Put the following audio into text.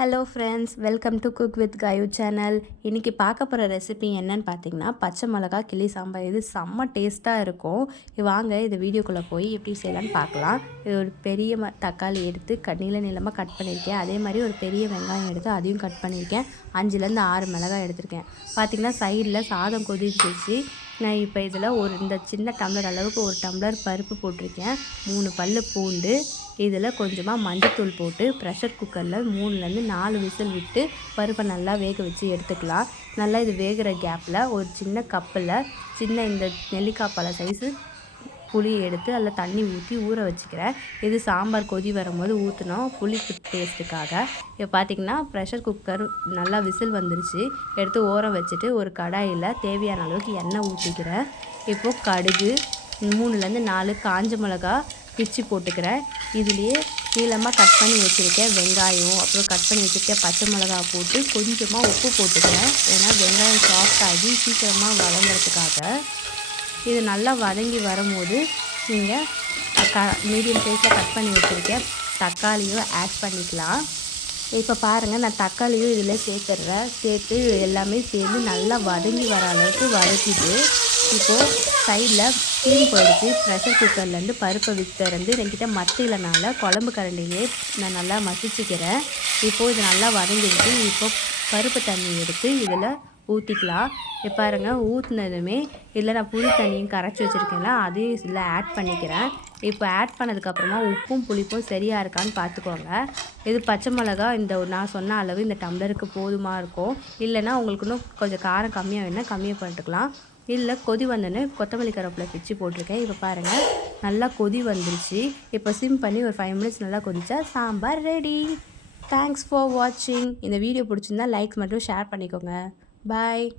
Hello friends welcome to cook with Gayu channel இன்றைக்கி பார்க்க போகிற ரெசிபி என்னன்னு பார்த்தீங்கன்னா பச்சை மிளகா கிளி சாம்பார். இது செம்ம டேஸ்ட்டாக இருக்கும். இது வாங்க இந்த வீடியோக்குள்ளே போய் எப்படி செய்யலான்னு பார்க்கலாம். இது ஒரு பெரிய ம தக்காளி எடுத்து கண்ணில நீள நீளமாக கட் பண்ணியிருக்கேன். அதே மாதிரி ஒரு பெரிய வெங்காயம் எடுத்து அதையும் கட் பண்ணியிருக்கேன். அஞ்சுலேருந்து ஆறு மிளகாய் எடுத்திருக்கேன். பார்த்திங்கன்னா சைடில் சாதம் கொதிச்சு நான் இப்போ இதில் ஒரு இந்த சின்ன டம்ளர் அளவுக்கு ஒரு டம்ளர் பருப்பு போட்டிருக்கேன். மூணு பல் பூண்டு இதில் கொஞ்சமாக மஞ்சத்தூள் போட்டு ப்ரெஷர் குக்கரில் மூணுலேருந்து நாலு விசில் விட்டு பருப்பை நல்லா வேக வச்சு எடுத்துக்கலாம். நல்லா இது வேகிற கேப்பில் ஒரு சின்ன கப்பில் சின்ன இந்த நெல்லிக்காய் பழ சைஸு புளி எடுத்து அதில் தண்ணி ஊற்றி ஊற வச்சுக்கிறேன். இது சாம்பார் கொதி வரும்போது ஊற்றினோம் புளிப்பு டேஸ்ட்டுக்காக இப்போ பார்த்திங்கன்னா ப்ரெஷர் குக்கர் நல்லா விசில் வந்துருச்சு. எடுத்து ஊற வச்சுட்டு ஒரு கடாயில் தேவையான அளவுக்கு எண்ணெய் ஊற்றிக்கிறேன். இப்போது கடுகு மூணுலேருந்து நாலு காஞ்ச மிளகா பிச்சு போட்டுக்கிறேன். இதுலேயே நீளமாக கட் பண்ணி வச்சுருக்கேன் வெங்காயம். அப்புறம் கட் பண்ணி வச்சுருக்கேன் பச்சை மிளகா போட்டு கொஞ்சமாக உப்பு போட்டுக்கிறேன். ஏன்னா வெங்காயம் சாஃப்ட் ஆகி சீக்கிரமாக வளர்கிறதுக்காக இது நல்லா வதங்கி வரும்போது நீங்கள் க மீடியம் சைஸில் கட் பண்ணி வச்சுருக்கேன் தக்காளியும் ஆட் பண்ணிக்கலாம். இப்போ பாருங்கள் நான் தக்காளியும் இதில் சேர்த்துட்றேன். சேர்த்து எல்லாமே சேர்ந்து நல்லா வதங்கி வர அளவுக்கு வதக்கிட்டு இப்போது சைடில் ஸ்டீம் போயிடுச்சு ப்ரெஷர் குக்கர்லேருந்து பருப்பை வித்துறந்து என்கிட்ட மத்தியிலனால குழம்பு கரண்டிலே நான் நல்லா மசிச்சுக்கிறேன். இப்போது இது நல்லா வதங்கிடுச்சு. இப்போது பருப்பு தண்ணி எடுத்து இதில் ஊற்றிக்கலாம் இப்போ பாருங்கள் ஊற்றினதுமே இதில் நான் புளி தண்ணியும் கரைச்சி வச்சுருக்கேன்ல அதையும் இதில் ஆட் பண்ணிக்கிறேன். இப்போ ஆட் பண்ணதுக்கப்புறமா உப்பும் புளிப்பும் சரியாக இருக்கான்னு பார்த்துக்கோங்க இது பச்சை மிளகா இந்த நான் சொன்ன அளவு இந்த டம்ளருக்கு போதுமாக இருக்கும் இல்லைன்னா உங்களுக்கு இன்னும் கொஞ்சம் காரம் கம்மியாக வேணால் கம்மியாக பண்ணிட்டுக்கலாம் இல்லை கொதி வந்தோடனே கொத்தமல்லி கருவேப்பிலை பிச்சு போட்டிருக்கேன். இப்போ பாருங்கள் நல்லா கொதி வந்துருச்சு. இப்போ சிம் பண்ணி ஒரு ஃபைவ் மினிட்ஸ் நல்லா கொதிச்சா சாம்பார் ரெடி தேங்க்ஸ் ஃபார் வாட்சிங் இந்த வீடியோ பிடிச்சிருந்தா லைக்ஸ் மட்டும் ஷேர் பண்ணிக்கோங்க. Bye.